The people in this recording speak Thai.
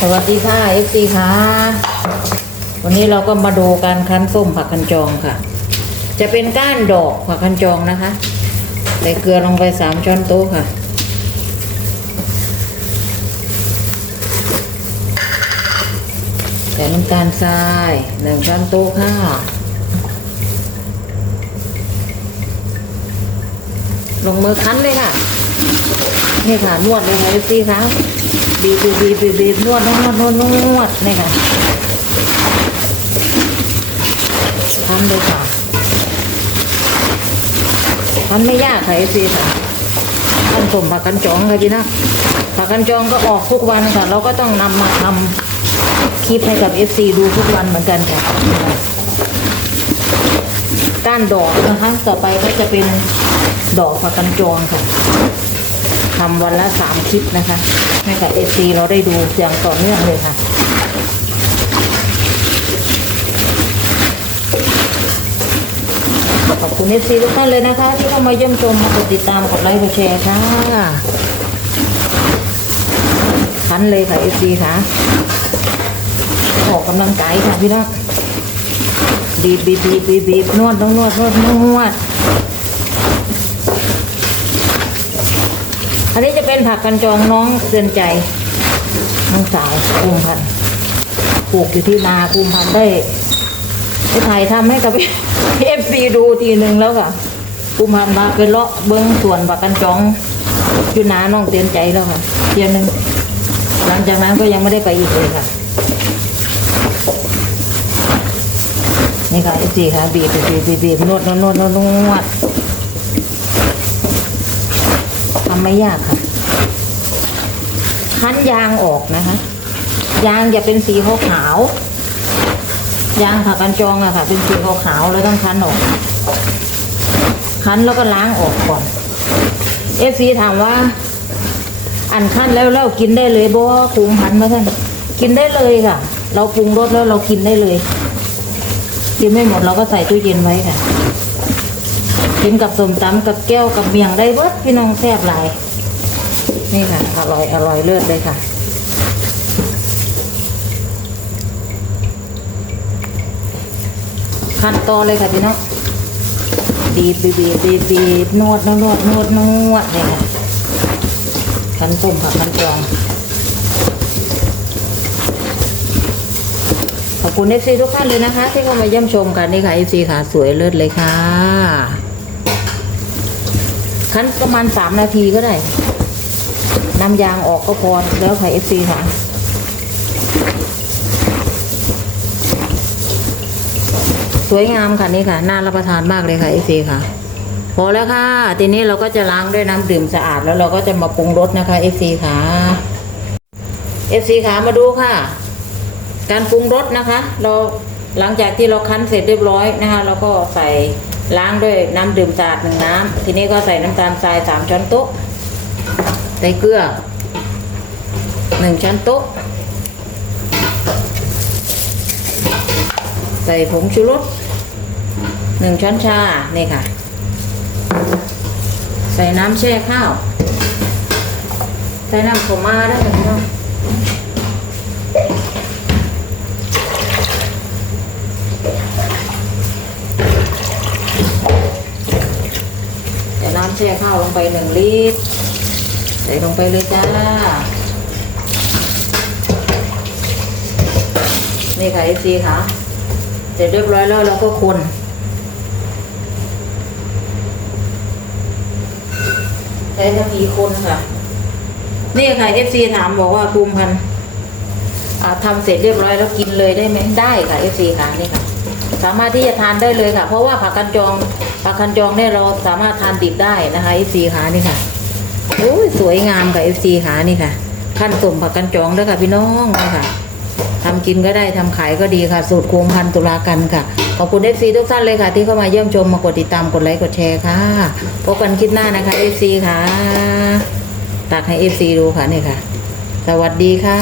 สวัสดีค่ะ FC ค่ะวันนี้เราก็มาดูการคั้นส้มผักคันจองค่ะจะเป็นก้านดอกผักคันจองนะคะใส่เกลือลงไป3 ช้อนโต๊ะค่ะใส่น้ำตาลทราย1 ช้อนโต๊ะค่ะลงมือคั้นเลยค่ะนี่ค่ะนวดเลยค่ะ FC ค่ะบีบนวดนี่ค่ะทำเลยค่ะทำไม่ยากค่ะFCค่ะทำส้มผักกันจองค่ะพี่นะผักกันจองก็ออกทุกวันค่ะเราก็ต้องนำมาทำคลิปให้กับ FC ดูทุกวันเหมือนกันค่ะก้านดอกนะคะต่อไปก็จะเป็นดอกผักกันจองค่ะทำวันละ3 คลิปนะคะให้กับ FC เราได้ดูอย่างต่อเนื่องเลยค่ะขอบคุณ FC ทุกท่านเลยนะคะที่เข้ามาเยี่ยมชมมากดติดตามกดไลค์กดแชร์ค่ะคั้นเลยค่ะ FC ค่ะออกกำลังกายค่ะพี่น้องบีบนวดอันนี้จะเป็นผักกันจองน้องเตือนใจน้องสาวภูมิพันธุ์ปลูกอยู่ที่นาภูมิพันธุ์ได้ถ่ายทำให้กับFC ดูทีหนึ่งแล้วค่ะภูมิพันธุ์มาเป็นเลาะเบิ้งส่วนผักกันจองอยู่นาน้องเตือนใจแล้วค่ะเดือนหนึ่งหลังจากนั้นก็ยังไม่ได้ไปอีกเลยค่ะนี่ค่ะ FC ค่ะบีบนวดทำไม่ยากค่ะคั้นยางออกนะคะยางอย่าเป็นสีขาวๆยางผักกันจองอะค่ะเป็นสีขาวๆแล้วต้องคั้นออกคั้นแล้วก็ล้างออกก่อน FC ถามว่าอันคั้นแล้วกินได้เลยบ่ปรุงพันมาท่านกินได้เลยค่ะเราปรุงรสแล้วเรากินได้เลยกินไม่หมดเราก็ใส่ตู้เย็นไว้ค่ะกินกับส้มตำกับแก้วกับเมี่ยงได้เบิดพี่น้องแซ่บหลายนี่ค่ะอร่อยเลิศเลยค่ะขั้นตอนเลยค่ะพี่น้องบีบนวดเนี่ยค่ะขั้นส้มผักขั้นจองขอบคุณ FC ทุกท่านเลยนะคะที่เข้ามาเยี่ยมชมกันนี่ค่ะ FC ค่ะสวยเลิศเลยค่ะคั้นประมาณ3 นาทีก็ได้น้ำยางออกก็พอแล้วค่ะ FC ค่ะสวยงามค่ะนี่ค่ะน่ารับประทานมากเลยค่ะ FC ค่ะพอแล้วค่ะทีนี้เราก็จะล้างด้วยน้ำดื่มสะอาดแล้วเราก็จะมาปรุงรสนะคะ FC ค่ะ FC ค่ะมาดูค่ะการปรุงรสนะคะเราหลังจากที่เราคั้นเสร็จเรียบร้อยนะคะเราก็ใส่ล้างด้วยน้ำดื่มสะอาด1 น้ำทีนี้ก็ใส่น้ำตาลทราย3 ช้อนโต๊ะใส่เกลือ1 ช้อนโต๊ะใส่ผงชูรส1 ช้อนชานี่ค่ะใส่น้ำแช่ข้าวใส่น้ำข้าวมาได้ไหมพี่น้องน้ำแช่ข้าวลงไป1 ลิตรใส่ลงไปเลยจ้านี่ค่ะ FC ค่ะเสร็จเรียบร้อยแล้วเราก็คนใช้กะทิคนค่ะนี่ค่ะ FC ถามบอกว่าภูมิพันธุ์ทำเสร็จเรียบร้อยแล้วกินเลยได้ไหมได้ค่ะ FC ค่ะนี่ค่ะสามารถที่จะทานได้เลยค่ะเพราะว่าผักกันจองเนี่ยเราสามารถทานดิบได้นะคะ FC ค่ะนี่ค่ะโอ้ยสวยงามค่ะ FC ค่ะนี่ค่ะขั้นส้มผักกันจองด้วยค่ะพี่น้องนี่ค่ะทำกินก็ได้ทำขายก็ดีค่ะสูตรภูมิพันธุ์ตุลากันค่ะขอบคุณ FC ทุกท่านเลยค่ะที่เข้ามาเยี่ยมชมมากดติดตามกดไลค์กดแชร์ค่ะพบกันคลิปหน้านะคะ FC ค่ะตักให้ FC ดูค่ะนี่ค่ะสวัสดีค่ะ